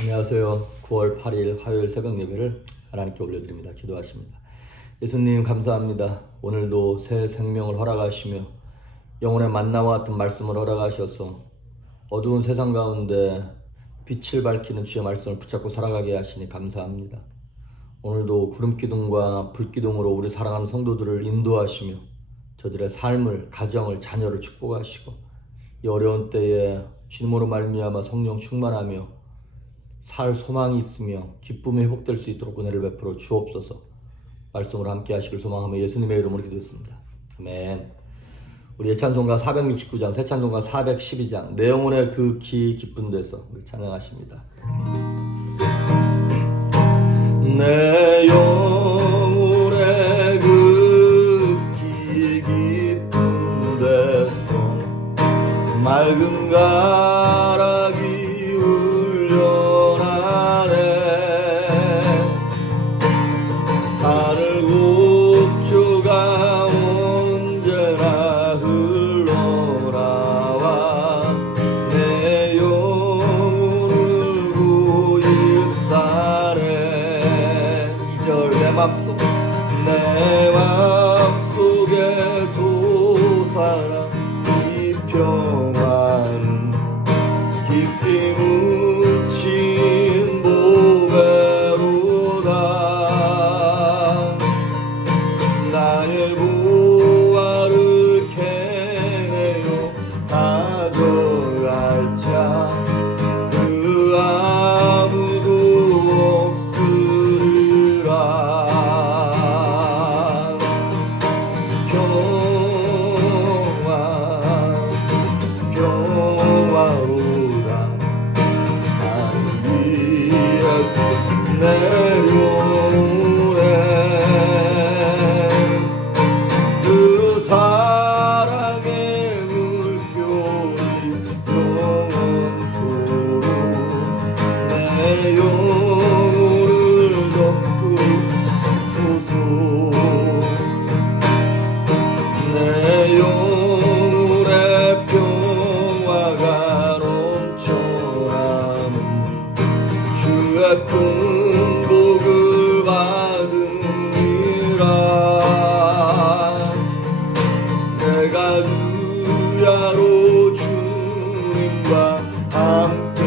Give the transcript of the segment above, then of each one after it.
안녕하세요. 9월 8일 화요일 새벽 예배를 하나님께 올려드립니다. 기도하십니다. 예수님 감사합니다. 오늘도 새 생명을 허락하시며 영혼의 만나와 같은 말씀을 허락하셔서 어두운 세상 가운데 빛을 밝히는 주의 말씀을 붙잡고 살아가게 하시니 감사합니다. 오늘도 구름기둥과 불기둥으로 우리 사랑하는 성도들을 인도하시며 저들의 삶을, 가정을, 자녀를 축복하시고 이 어려운 때에 주님으로 말미암아 성령 충만하며 살 소망이 있으며 기쁨이 회복될 수 있도록 은혜를 베풀어 주옵소서. 말씀으로 함께 하시길 소망하며 예수님의 이름으로 기도했습니다. 아멘. 우리 예찬송가 469장, 새찬송가 412장 내 영혼의 그 깊은 데서 우리 찬양하십니다. 내 영혼의 그 깊은 데서 맑은 가락이 하늘 곡조가 언제나 흘러나와 내 영혼을 고일사네. 2절 내 맘속에 솟아나 이 평화는 깊이 묻힌 보배로다. 나의 보화를 캐내어 가져갈 자 그 아무도 없으리라. 평화로다. 하늘 위에서 내려오네. 그 사랑의 물결이 영원토록 내 영혼을 덮으소서. 내 영혼의 평화가 넘쳐나는 주의 큰 복을 받으리라. 내가 주야로 주님과 함께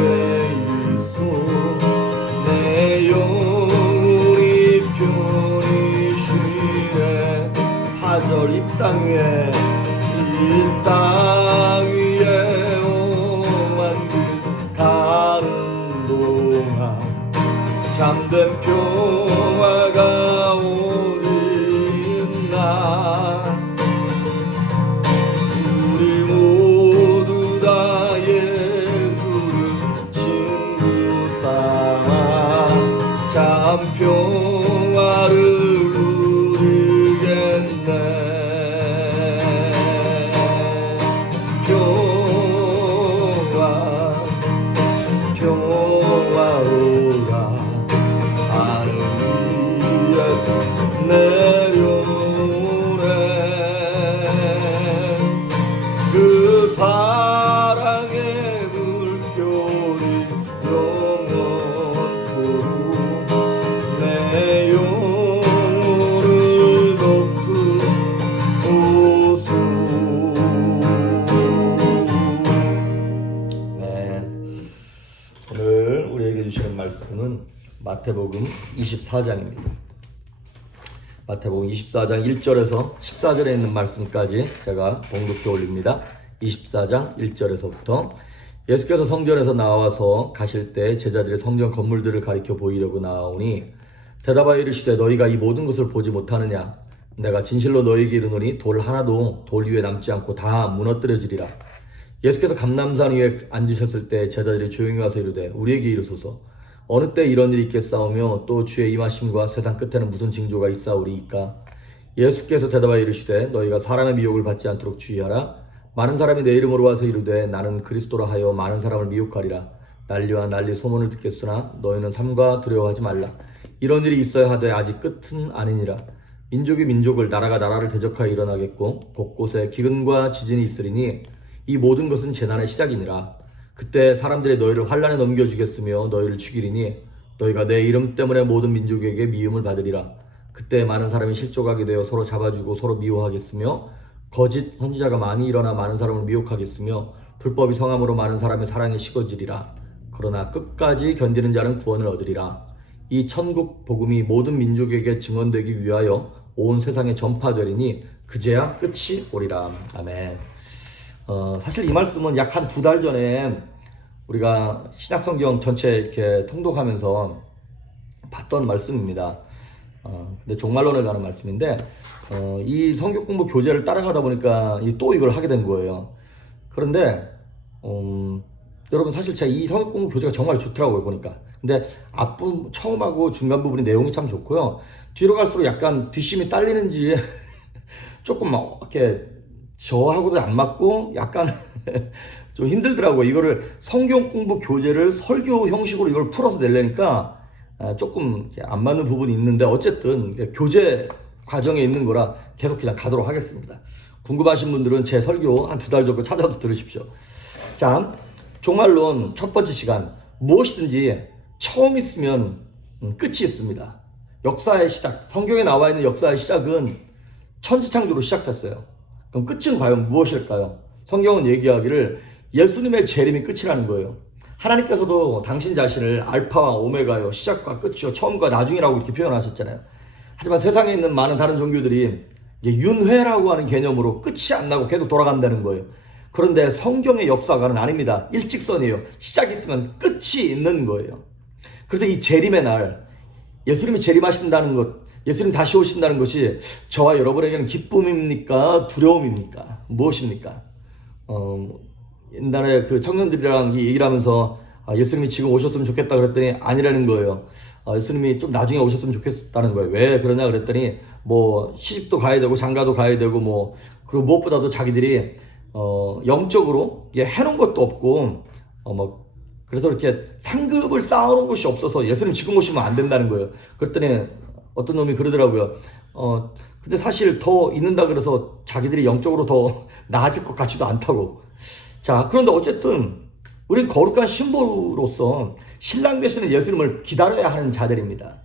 있어 내 영혼이 편히 쉬네. 4절 이 땅 위에 험한 길 가는 동안 참된 평화가 어디 있나. 우리 모두 다 예수를 친구 삼아 참 평화를 누리겠네. 평화로다. 하늘 위에서 내려오네. 그 사랑의 물결이 영원토록 내 영혼을 덮으소서. 오늘 우리에게 주시는 말씀은 마태복음 24장입니다. 마태복음 24장 1절에서 14절에 있는 말씀까지 제가 봉독해 올립니다. 24장 1절에서부터 예수께서 성전에서 나와서 가실 때 제자들이 성전 건물들을 가리켜 보이려고 나아오니 대답하여 이르시되 너희가 이 모든 것을 보지 못하느냐. 내가 진실로 너희에게 이르노니 돌 하나도 돌 위에 남지 않고 다 무너뜨려지리라. 예수께서 감람산 위에 앉으셨을 때 제자들이 조용히 와서 이르되 우리에게 이르소서 어느 때 이런 일이 있겠사오며 또 주의 임하심과 세상 끝에는 무슨 징조가 있사오리이까. 예수께서 대답하여 이르시되 너희가 사람의 미혹을 받지 않도록 주의하라. 많은 사람이 내 이름으로 와서 이르되 나는 그리스도라 하여 많은 사람을 미혹하리라. 난리와 난리 소문을 듣겠으나 너희는 삼가 두려워하지 말라. 이런 일이 있어야 하되 아직 끝은 아니니라. 민족이 민족을 나라가 나라를 대적하여 일어나겠고 곳곳에 기근과 지진이 있으리니 이 모든 것은 재난의 시작이니라. 그때 사람들이 너희를 환란에 넘겨주겠으며 너희를 죽이리니 너희가 내 이름 때문에 모든 민족에게 미움을 받으리라. 그때 많은 사람이 실족하게 되어 서로 잡아주고 서로 미워하겠으며 거짓 선지자가 많이 일어나 많은 사람을 미혹하겠으며 불법이 성함으로 많은 사람의 사랑이 식어지리라. 그러나 끝까지 견디는 자는 구원을 얻으리라. 이 천국 복음이 모든 민족에게 증언되기 위하여 온 세상에 전파되리니 그제야 끝이 오리라. 아멘. 사실 이 말씀은 약 한 2달 전에 우리가 신약성경 전체 이렇게 통독하면서 봤던 말씀입니다. 근데 종말론에 관한 말씀인데, 이 성경 공부 교재를 따라가다 보니까 또 이걸 하게 된 거예요. 그런데, 여러분 사실 제가 이 성경 공부 교재가 정말 좋더라고요, 보니까. 근데 앞부분, 처음하고 중간 부분이 내용이 참 좋고요. 뒤로 갈수록 약간 뒷심이 딸리는지 조금 이렇게 저하고도 안 맞고 약간 좀 힘들더라고요. 이거를 성경 공부 교재를 설교 형식으로 이걸 풀어서 내려니까 조금 안 맞는 부분이 있는데, 어쨌든 교재 과정에 있는 거라 계속 그냥 가도록 하겠습니다. 궁금하신 분들은 제 설교 한 2달 정도 찾아서 들으십시오. 자, 종말론 첫 번째 시간, 무엇이든지 처음 있으면 끝이 있습니다. 역사의 시작, 성경에 나와 있는 역사의 시작은 천지창조로 시작됐어요. 그럼 끝은 과연 무엇일까요? 성경은 얘기하기를 예수님의 재림이 끝이라는 거예요. 하나님께서도 당신 자신을 알파와 오메가요, 시작과 끝이요, 처음과 나중이라고 이렇게 표현하셨잖아요. 하지만 세상에 있는 많은 다른 종교들이 윤회라고 하는 개념으로 끝이 안 나고 계속 돌아간다는 거예요. 그런데 성경의 역사가는 아닙니다. 일직선이에요. 시작이 있으면 끝이 있는 거예요. 그래서 이 재림의 날, 예수님이 재림하신다는 것, 예수님 다시 오신다는 것이 저와 여러분에게는 기쁨입니까? 두려움입니까? 무엇입니까? 옛날에 그 청년들이랑 얘기를 하면서 예수님이 지금 오셨으면 좋겠다 그랬더니 아니라는 거예요. 예수님이 좀 나중에 오셨으면 좋겠다는 거예요. 왜 그러냐 그랬더니 뭐 시집도 가야 되고 장가도 가야 되고 뭐, 그리고 무엇보다도 자기들이 영적으로 해놓은 것도 없고 뭐 그래서 이렇게 상급을 쌓아놓은 것이 없어서 예수님 지금 오시면 안 된다는 거예요. 그랬더니 어떤 놈이 그러더라고요. 근데 사실 더 있는다 그래서 자기들이 영적으로 더 나아질 것 같지도 않다고. 자, 그런데 어쨌든 우린 거룩한 신부로서 신랑 되시는 예수님을 기다려야 하는 자들입니다.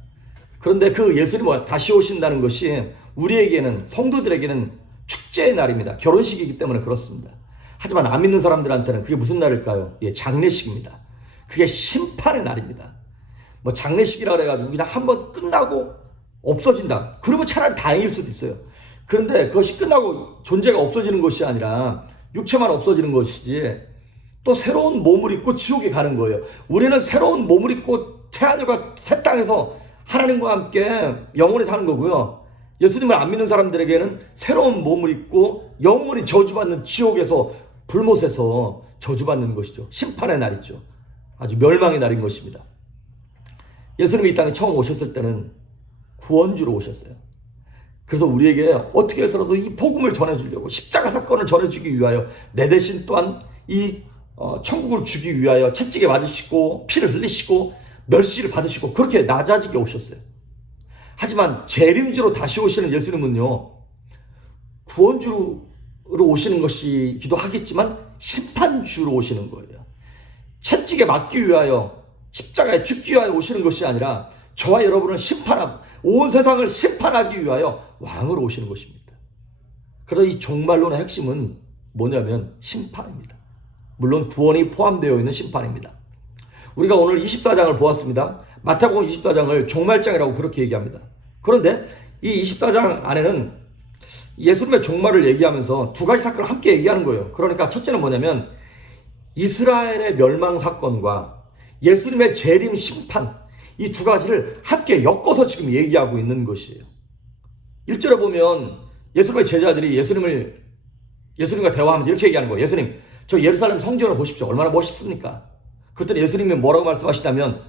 그런데 그 예수님이 다시 오신다는 것이 우리에게는, 성도들에게는 축제의 날입니다. 결혼식이기 때문에 그렇습니다. 하지만 안 믿는 사람들한테는 그게 무슨 날일까요? 예, 장례식입니다. 그게 심판의 날입니다. 뭐 장례식이라 그래가지고 그냥 한번 끝나고 없어진다. 그러면 차라리 다행일 수도 있어요. 그런데 그것이 끝나고 존재가 없어지는 것이 아니라 육체만 없어지는 것이지, 또 새로운 몸을 입고 지옥에 가는 거예요. 우리는 새로운 몸을 입고 새하늘과 새 땅에서 하나님과 함께 영원히 사는 거고요. 예수님을 안 믿는 사람들에게는 새로운 몸을 입고 영원히 저주받는 지옥에서, 불못에서 저주받는 것이죠. 심판의 날이죠. 아주 멸망의 날인 것입니다. 예수님이 이 땅에 처음 오셨을 때는 구원주로 오셨어요. 그래서 우리에게 어떻게 해서라도 이 복음을 전해주려고, 십자가 사건을 전해주기 위하여 내 대신 또한 이 천국을 주기 위하여 채찍에 맞으시고 피를 흘리시고 멸시를 받으시고 그렇게 낮아지게 오셨어요. 하지만 재림주로 다시 오시는 예수님은요, 구원주로 오시는 것이기도 하겠지만 심판주로 오시는 거예요. 채찍에 맞기 위하여, 십자가에 죽기 위하여 오시는 것이 아니라 저와 여러분을 심판하고 온 세상을 심판하기 위하여 왕으로 오시는 것입니다. 그래서 이 종말론의 핵심은 뭐냐면 심판입니다. 물론 구원이 포함되어 있는 심판입니다. 우리가 오늘 24장을 보았습니다. 마태복음 24장을 종말장이라고 그렇게 얘기합니다. 그런데 이 24장 안에는 예수님의 종말을 얘기하면서 두 가지 사건을 함께 얘기하는 거예요. 그러니까 첫째는 뭐냐면 이스라엘의 멸망 사건과 예수님의 재림 심판, 이 두 가지를 함께 엮어서 지금 얘기하고 있는 것이에요. 1절에 보면 예수님의 제자들이 예수님과 대화하면서 이렇게 얘기하는 거예요. 예수님, 저 예루살렘 성전을 보십시오. 얼마나 멋있습니까? 그랬더니 예수님이 뭐라고 말씀하시냐면,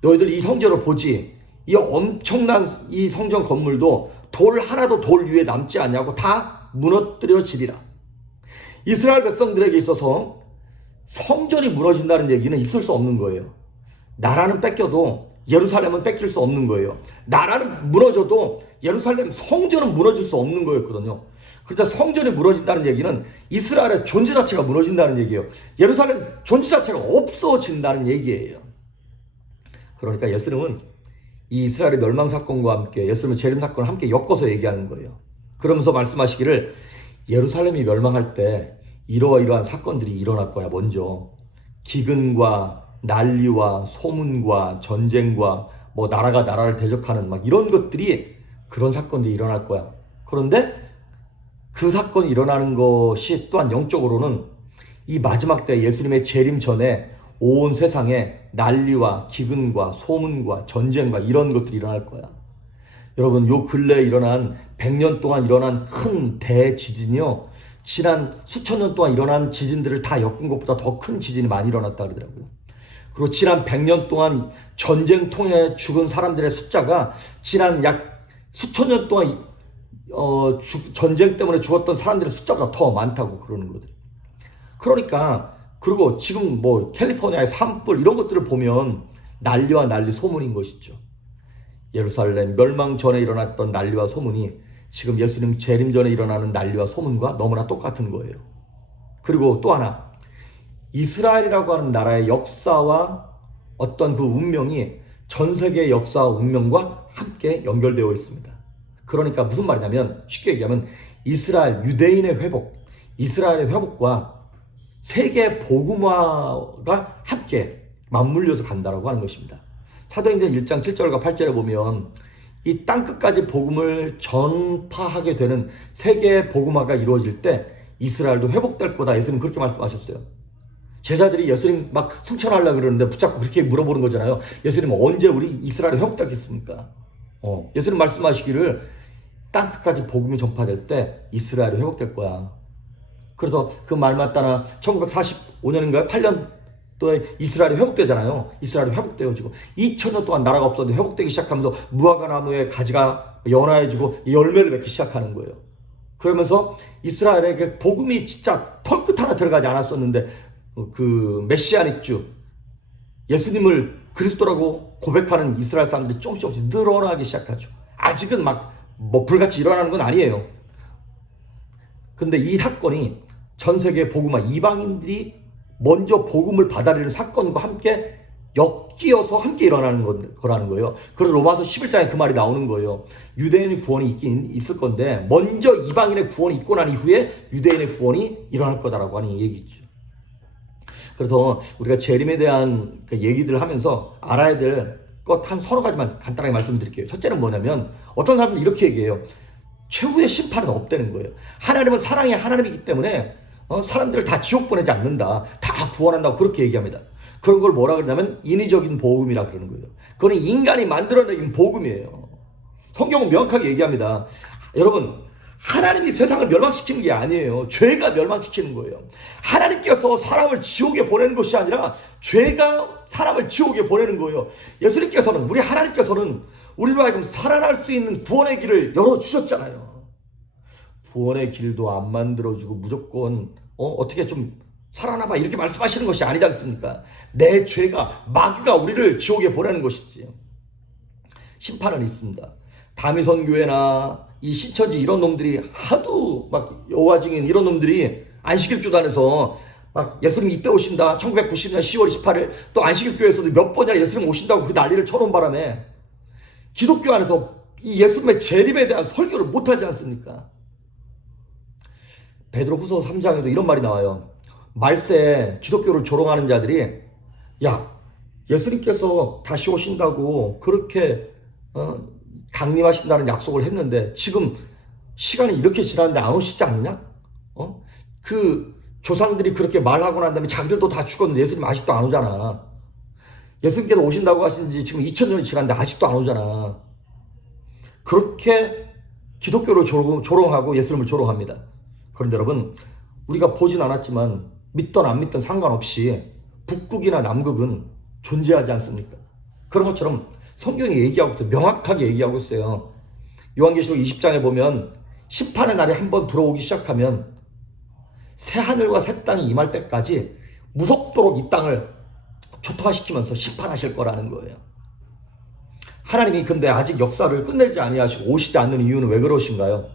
너희들 이 성전을 보지. 이 엄청난 이 성전 건물도 돌 하나도 돌 위에 남지 않냐고 다 무너뜨려지리라. 이스라엘 백성들에게 있어서 성전이 무너진다는 얘기는 있을 수 없는 거예요. 나라는 뺏겨도 예루살렘은 뺏길 수 없는 거예요. 나라는 무너져도 예루살렘 성전은 무너질 수 없는 거였거든요. 그런데 성전이 무너진다는 얘기는 이스라엘의 존재 자체가 무너진다는 얘기예요. 예루살렘 존재 자체가 없어진다는 얘기예요. 그러니까 예수님은 이 이스라엘의 멸망 사건과 함께 예수님의 재림 사건을 함께 엮어서 얘기하는 거예요. 그러면서 말씀하시기를 예루살렘이 멸망할 때 이러한 사건들이 일어날 거야. 먼저 기근과 난리와 소문과 전쟁과 뭐 나라가 나라를 대적하는 막 이런 것들이, 그런 사건들이 일어날 거야. 그런데 그 사건이 일어나는 것이 또한 영적으로는 이 마지막 때 예수님의 재림 전에 온 세상에 난리와 기근과 소문과 전쟁과 이런 것들이 일어날 거야. 여러분, 요 근래에 일어난 100년 동안 일어난 큰 대지진이요, 지난 수천 년 동안 일어난 지진들을 다 엮은 것보다 더 큰 지진이 많이 일어났다 그러더라고요. 그리고 지난 100년 동안 전쟁 통해 죽은 사람들의 숫자가 지난 약 수천 년 동안 전쟁 때문에 죽었던 사람들의 숫자보다 더 많다고 그러는 거들. 그러니까, 그리고 지금 뭐 캘리포니아의 산불 이런 것들을 보면 난리와 난리 소문인 것이죠. 예루살렘 멸망 전에 일어났던 난리와 소문이 지금 예수님 재림 전에 일어나는 난리와 소문과 너무나 똑같은 거예요. 그리고 또 하나, 이스라엘이라고 하는 나라의 역사와 어떤 그 운명이 전 세계의 역사와 운명과 함께 연결되어 있습니다. 그러니까 무슨 말이냐면, 쉽게 얘기하면 이스라엘 유대인의 회복, 이스라엘의 회복과 세계 복음화가 함께 맞물려서 간다라고 하는 것입니다. 사도행전 1장 7절과 8절에 보면 이 땅끝까지 복음을 전파하게 되는 세계 복음화가 이루어질 때 이스라엘도 회복될 거다. 예수님 그렇게 말씀하셨어요. 제자들이 예수님 막 승천하려고 그러는데 붙잡고 그렇게 물어보는 거잖아요. 예수님 언제 우리 이스라엘이 회복되겠습니까? 예수님 말씀하시기를 땅끝까지 복음이 전파될 때 이스라엘이 회복될 거야. 그래서 그 말 맞다나 1945년인가요? 8년 또 이스라엘이 회복되잖아요. 이스라엘이 회복돼요. 지금 2000년 동안 나라가 없었는데 회복되기 시작하면서 무화과 나무의 가지가 연화해지고 열매를 맺기 시작하는 거예요. 그러면서 이스라엘에게 복음이 진짜 털끝 하나 들어가지 않았었는데 그 메시아닉주, 예수님을 그리스도라고 고백하는 이스라엘 사람들이 조금씩 늘어나기 시작하죠. 아직은 막 뭐 불같이 일어나는 건 아니에요. 근데 이 사건이 전 세계 복음화, 이방인들이 먼저 복음을 받아들이는 사건과 함께 엮이어서 함께 일어나는 거라는 거예요. 그래서 로마서 11장에 그 말이 나오는 거예요. 유대인의 구원이 있긴 있을 건데 먼저 이방인의 구원이 있고 난 이후에 유대인의 구원이 일어날 거다라고 하는 얘기죠. 그래서 우리가 재림에 대한 그 얘기들을 하면서 알아야 될 것 한 서너 가지만 간단하게 말씀드릴게요. 첫째는 뭐냐면, 어떤 사람들은 이렇게 얘기해요. 최후의 심판은 없다는 거예요. 하나님은 사랑의 하나님이기 때문에 사람들을 다 지옥 보내지 않는다, 다 구원한다고 그렇게 얘기합니다. 그런 걸 뭐라 그러냐면 인위적인 복음이라 그러는 거예요. 그건 인간이 만들어내긴 복음이에요. 성경은 명확하게 얘기합니다. 여러분, 하나님이 세상을 멸망시키는 게 아니에요. 죄가 멸망시키는 거예요. 하나님께서 사람을 지옥에 보내는 것이 아니라 죄가 사람을 지옥에 보내는 거예요. 예수님께서는, 우리 하나님께서는 우리로 하여금 살아날 수 있는 구원의 길을 열어주셨잖아요. 구원의 길도 안 만들어주고 무조건 어떻게 좀 살아나봐 이렇게 말씀하시는 것이 아니지 않습니까? 내 죄가, 마귀가 우리를 지옥에 보내는 것이지. 심판은 있습니다. 다미선 교회나 이 신천지 이런 놈들이 하도 막 여호와 증인 이런 놈들이 안식일 교단에서 막 예수님 이때 오신다, 1990년 10월 28일 또 안식일 교회에서도 몇 번이나 예수님 오신다고 그 난리를 쳐놓은 바람에 기독교 안에서 이 예수님의 재림에 대한 설교를 못하지 않습니까? 베드로후서 3장에도 이런 말이 나와요. 말세 기독교를 조롱하는 자들이, 야, 예수님께서 다시 오신다고 그렇게 강림하신다는 약속을 했는데 지금 시간이 이렇게 지났는데 안 오시지 않느냐? 그 조상들이 그렇게 말하고 난 다음에 자기들도 다 죽었는데 예수님 아직도 안 오잖아. 예수님께서 오신다고 하신 지 지금 2000년이 지났는데 아직도 안 오잖아. 그렇게 기독교를 조롱하고 예수님을 조롱합니다. 그런데 여러분, 우리가 보진 않았지만 믿던 안 믿던 상관없이 북극이나 남극은 존재하지 않습니까? 그런 것처럼 성경이 얘기하고 있어요. 명확하게 얘기하고 있어요. 요한계시록 20장에 보면 심판의 날이 한번 들어오기 시작하면 새하늘과 새 땅이 임할 때까지 무섭도록 이 땅을 초토화시키면서 심판하실 거라는 거예요. 하나님이 근데 아직 역사를 끝내지 아니하시고 오시지 않는 이유는 왜 그러신가요?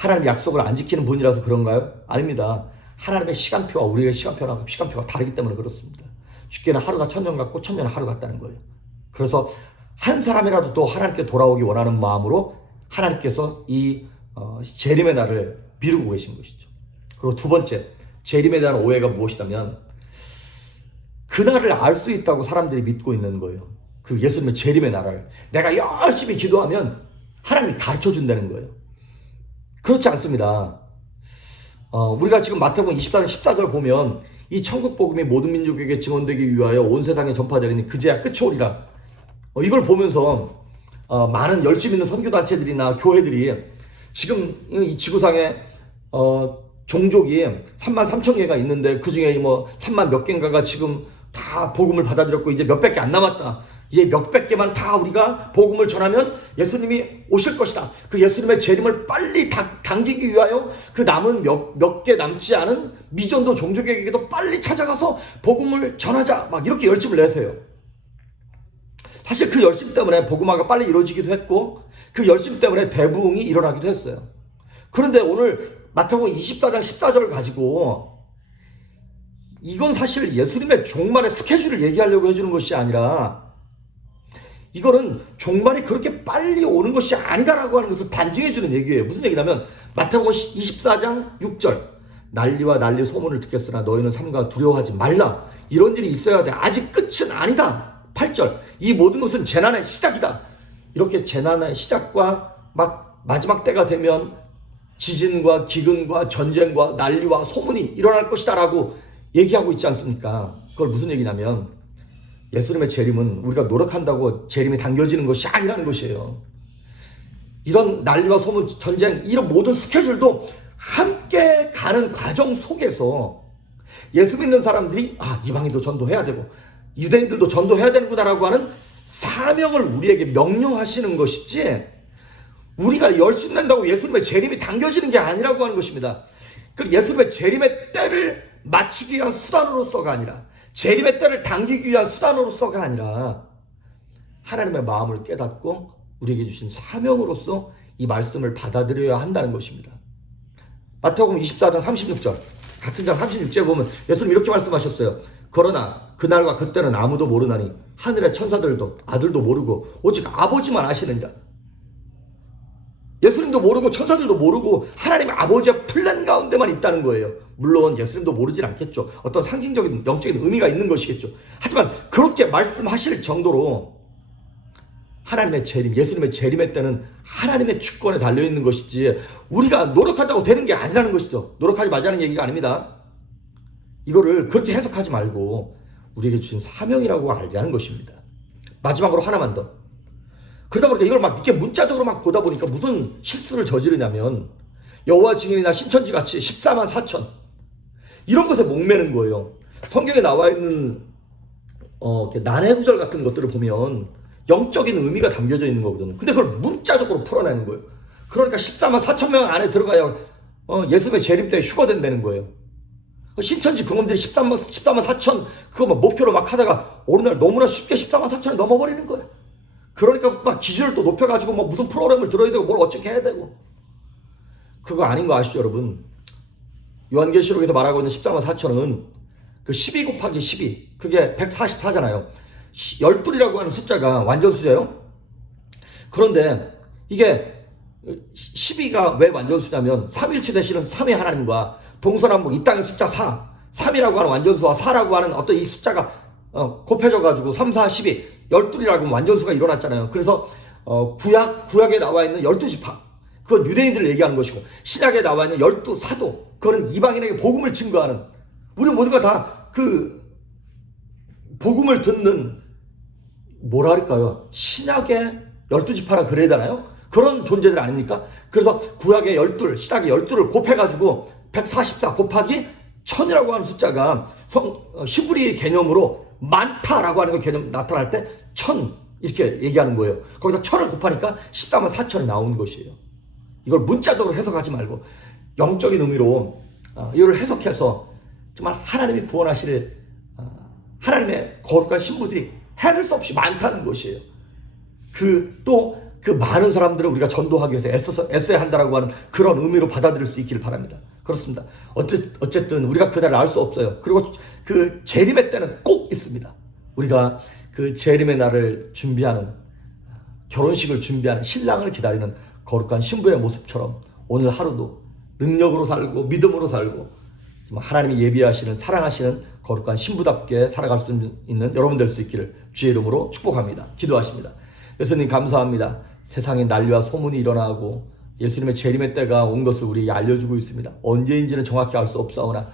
하나님 약속을 안 지키는 분이라서 그런가요? 아닙니다. 하나님의 시간표와 우리의 시간표가 다르기 때문에 그렇습니다. 주께는 하루가 1000년 같고 1000년은 하루 같다는 거예요. 그래서 한 사람이라도 또 하나님께 돌아오기 원하는 마음으로 하나님께서 이 재림의 날을 미루고 계신 것이죠. 그리고 두 번째, 재림에 대한 오해가 무엇이냐면 그날을 알 수 있다고 사람들이 믿고 있는 거예요. 그 예수님의 재림의 날을 내가 열심히 기도하면 하나님이 가르쳐 준다는 거예요. 그렇지 않습니다. 우리가 지금 마태복음 24장 14절을 보면 이 천국 복음이 모든 민족에게 증언되기 위하여 온 세상에 전파되리니 그제야 끝이 오리라. 이걸 보면서 많은 열심히 있는 선교단체들이나 교회들이 지금 이 지구상에 종족이 33,000개가 있는데 그 중에 뭐 3만 몇 개인가가 지금 다 복음을 받아들였고 이제 몇백 개 안 남았다. 이제 몇백 개만 다 우리가 복음을 전하면 예수님이 오실 것이다. 그 예수님의 재림을 빨리 당기기 위하여 그 남은 몇 개 남지 않은 미전도 종족에게도 빨리 찾아가서 복음을 전하자. 막 이렇게 열심을 내세요. 사실 그 열심 때문에 복음화가 빨리 이루어지기도 했고 그 열심 때문에 대부흥이 일어나기도 했어요. 그런데 오늘 마태복음 24장 14절을 가지고 이건 사실 예수님의 종말의 스케줄을 얘기하려고 해주는 것이 아니라 이거는 종말이 그렇게 빨리 오는 것이 아니다라고 하는 것을 반증해주는 얘기예요. 무슨 얘기냐면 마태복음 24장 6절 난리와 난리 소문을 듣겠으나 너희는 삼가 두려워하지 말라. 이런 일이 있어야 돼. 아직 끝은 아니다. 8절 이 모든 것은 재난의 시작이다. 이렇게 재난의 시작과 막 마지막 때가 되면 지진과 기근과 전쟁과 난리와 소문이 일어날 것이다 라고 얘기하고 있지 않습니까? 그걸 무슨 얘기냐면 예수님의 재림은 우리가 노력한다고 재림이 당겨지는 것이 아니라는 것이에요. 이런 난리와 소문, 전쟁, 이런 모든 스케줄도 함께 가는 과정 속에서 예수 믿는 사람들이 이방인도 전도해야 되고 유대인들도 전도해야 되는구나라고 하는 사명을 우리에게 명령하시는 것이지 우리가 열심 낸다고 예수님의 재림이 당겨지는 게 아니라고 하는 것입니다. 그 예수님의 재림의 때를 맞추기 위한 수단으로서가 아니라 재림의 때를 당기기 위한 수단으로서가 아니라 하나님의 마음을 깨닫고 우리에게 주신 사명으로서 이 말씀을 받아들여야 한다는 것입니다. 마태복음 24장 36절 같은 장 36절에 보면 예수님 이렇게 말씀하셨어요. 그러나 그날과 그때는 아무도 모르나니 하늘의 천사들도 아들도 모르고 오직 아버지만 아시는 자. 예수님도 모르고 천사들도 모르고 하나님의 아버지의 플랜 가운데만 있다는 거예요. 물론 예수님도 모르진 않겠죠. 어떤 상징적인 영적인 의미가 있는 것이겠죠. 하지만 그렇게 말씀하실 정도로 하나님의 재림, 예수님의 재림의 때는 하나님의 주권에 달려있는 것이지 우리가 노력한다고 되는 게 아니라는 것이죠. 노력하지 말자는 얘기가 아닙니다. 이거를 그렇게 해석하지 말고 우리에게 주신 사명이라고 알자는 것입니다. 마지막으로 하나만 더. 그러다 보니까 이걸 막 이렇게 문자적으로 막 보다 보니까 무슨 실수를 저지르냐면 여호와 증인이나 신천지 같이 14만 4천 이런 것에 목매는 거예요. 성경에 나와 있는 난해 구절 같은 것들을 보면 영적인 의미가 담겨져 있는 거거든요. 근데 그걸 문자적으로 풀어내는 거예요. 그러니까 14만 4천 명 안에 들어가야 예수님의 재림 때 휴거된다는 거예요. 신천지 그놈들이 14만 4천 그거 막 목표로 막 하다가 어느 날 너무나 쉽게 14만 4천을 넘어버리는 거예요. 그러니까 막 기준을 또 높여가지고 뭐 무슨 프로그램을 들어야 되고 뭘 어떻게 해야 되고 그거 아닌 거 아시죠 여러분? 요한계시록에서 말하고 있는 14만 4천은 그 12 곱하기 12 그게 144잖아요. 12이라고 하는 숫자가 완전수예요. 그런데 이게 12가 왜 완전수냐면 삼일체 되시는 3위 하나님과 동서남북 이 땅의 숫자 4 3이라고 하는 완전수와 4라고 하는 어떤 이 숫자가 곱해져가지고 3, 4, 12 12이라고 하면 완전수가 일어났잖아요. 그래서 구약에 나와 있는 12지파 그건 유대인들을 얘기하는 것이고 신약에 나와 있는 12사도 그거는 이방인에게 복음을 증거하는 우리 모두가 다 그 복음을 듣는 뭐라 할까요? 신약의 12지파라 그래야 되나요? 그런 존재들 아닙니까? 그래서 구약의 12, 신약의 12를 곱해가지고 144 곱하기 1000이라고 하는 숫자가 히브리 개념으로 많다라고 하는 거 개념 나타날 때 1000 이렇게 얘기하는 거예요. 거기다 1000을 곱하니까 14만 4천이 나오는 것이에요. 이걸 문자적으로 해석하지 말고 영적인 의미로 이걸 해석해서 정말 하나님이 구원하실 하나님의 거룩한 신부들이 해낼 수 없이 많다는 것이에요. 또 그 많은 사람들을 우리가 전도하기 위해서 애써야 한다라고 하는 그런 의미로 받아들일 수 있기를 바랍니다. 그렇습니다. 어쨌든 우리가 그날을 알 수 없어요. 그리고 그 재림의 때는 꼭 있습니다. 우리가 그 재림의 날을 준비하는, 결혼식을 준비하는, 신랑을 기다리는 거룩한 신부의 모습처럼 오늘 하루도 능력으로 살고 믿음으로 살고 하나님이 예비하시는, 사랑하시는 거룩한 신부답게 살아갈 수 있는 여러분 될 수 있기를 주의 이름으로 축복합니다. 기도하십니다. 예수님 감사합니다. 세상에 난리와 소문이 일어나고 예수님의 재림의 때가 온 것을 우리에게 알려주고 있습니다. 언제인지는 정확히 알 수 없사오나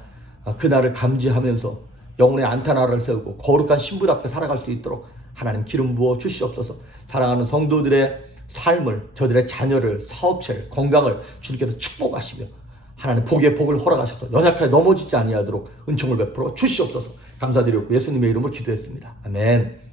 그날을 감지하면서 영혼의 안타나를 세우고 거룩한 신부답게 살아갈 수 있도록 하나님 기름 부어 주시옵소서. 사랑하는 성도들의 삶을, 저들의 자녀를, 사업체를, 건강을 주님께서 축복하시며 하나님 복의 복을 허락하셔서 연약하게 넘어지지 아니하도록 은총을 베풀어 주시옵소서. 감사드리고 예수님의 이름으로 기도했습니다. 아멘.